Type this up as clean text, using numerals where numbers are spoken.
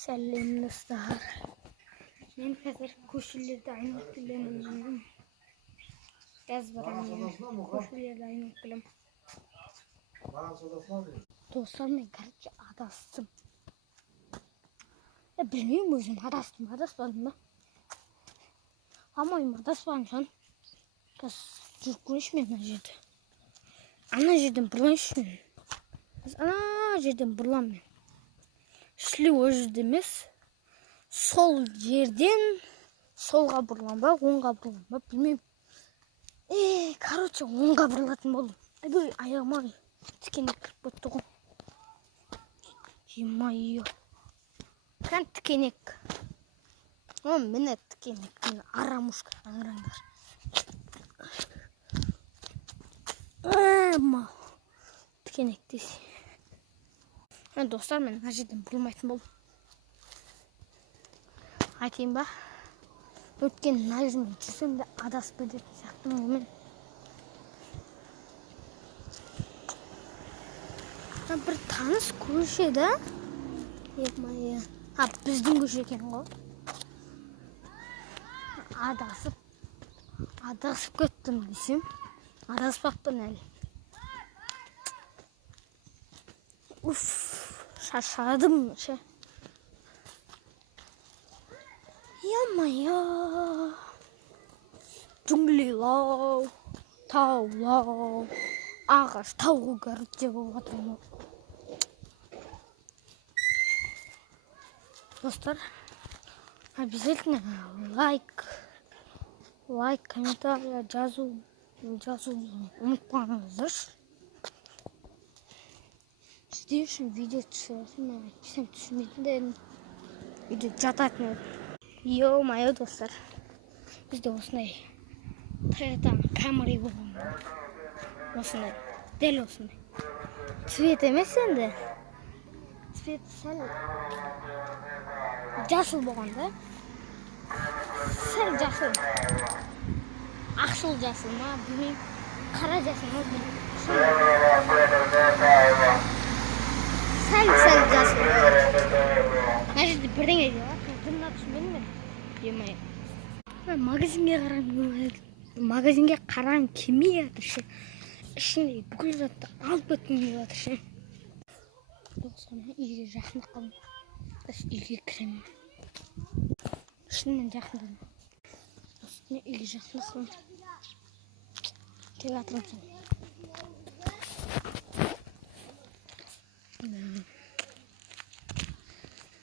Сәлем достар. Мен қазір көшелерді айналып келемін. Жаз барамын. Көшелерді айналып келемін. Достар, мен короче адастым. Білмеймін, өзім адаспадым ба? Амайым адаспағаншан. Қазір жүріп көрейінші мен ана жерде. Ана жерден бұрылайыншы мен. Ана жерден бұрыламын мен. Шли о жерде емес. Сол жерден солға бұрылам ба, оңға бұрылам ба, білмеймін. Короче, оңға бұрылатын болдым. Ой, аяғыма тікенек кіріп кетті ғой. Е-мое. Кән тікенек. Міне тікенек. Міне арамушка. Аңыраңдар. Тікенек десе. Достар, мен ана жерден бұрылмайтын болдым. Айтайын ба? Өткен мына жермен жүрсем де адасып кететін сияқтымын мен. Бір таныс көше да. Е-мое. Біздің көше екен ғой. Адасып кеттім десем. Адаспақпын әлі. Шаршадым ше. Е-мое. Джунглилау, таулау, ағаш тауға кіріп деп отырмын. Достар, обязательно лайк, комментарий жазу ұмытпаңыздаршы. Сіздер үшін видео түсіресің, мен айтпасам түсірмейтін де едім. Үйде жататын едім. Е-мое, достар, бізде осындай Тойота Камри болған. Осындай, дәл осындай. Цвет емес енді. Цвет сәл жасыл болған да. Сәл жасыл. Ақшыл жасыл ма, білмеймін. Қара жасыл ма, білмеймін. Сәл жасыл. Мына жерде бірдеңе де бар. Дымына түсінбедім мен. Е-мое. Магазинге қарам келмей жатыр ше. Ішінде бүкіл затты алып кеткім келіп жатыр ше. Соны үйге жақын қалдым. Үйге кіремін. Шынымен жақындадым. Осыны үйге жақын қалдым. Келіп жатырмын сол.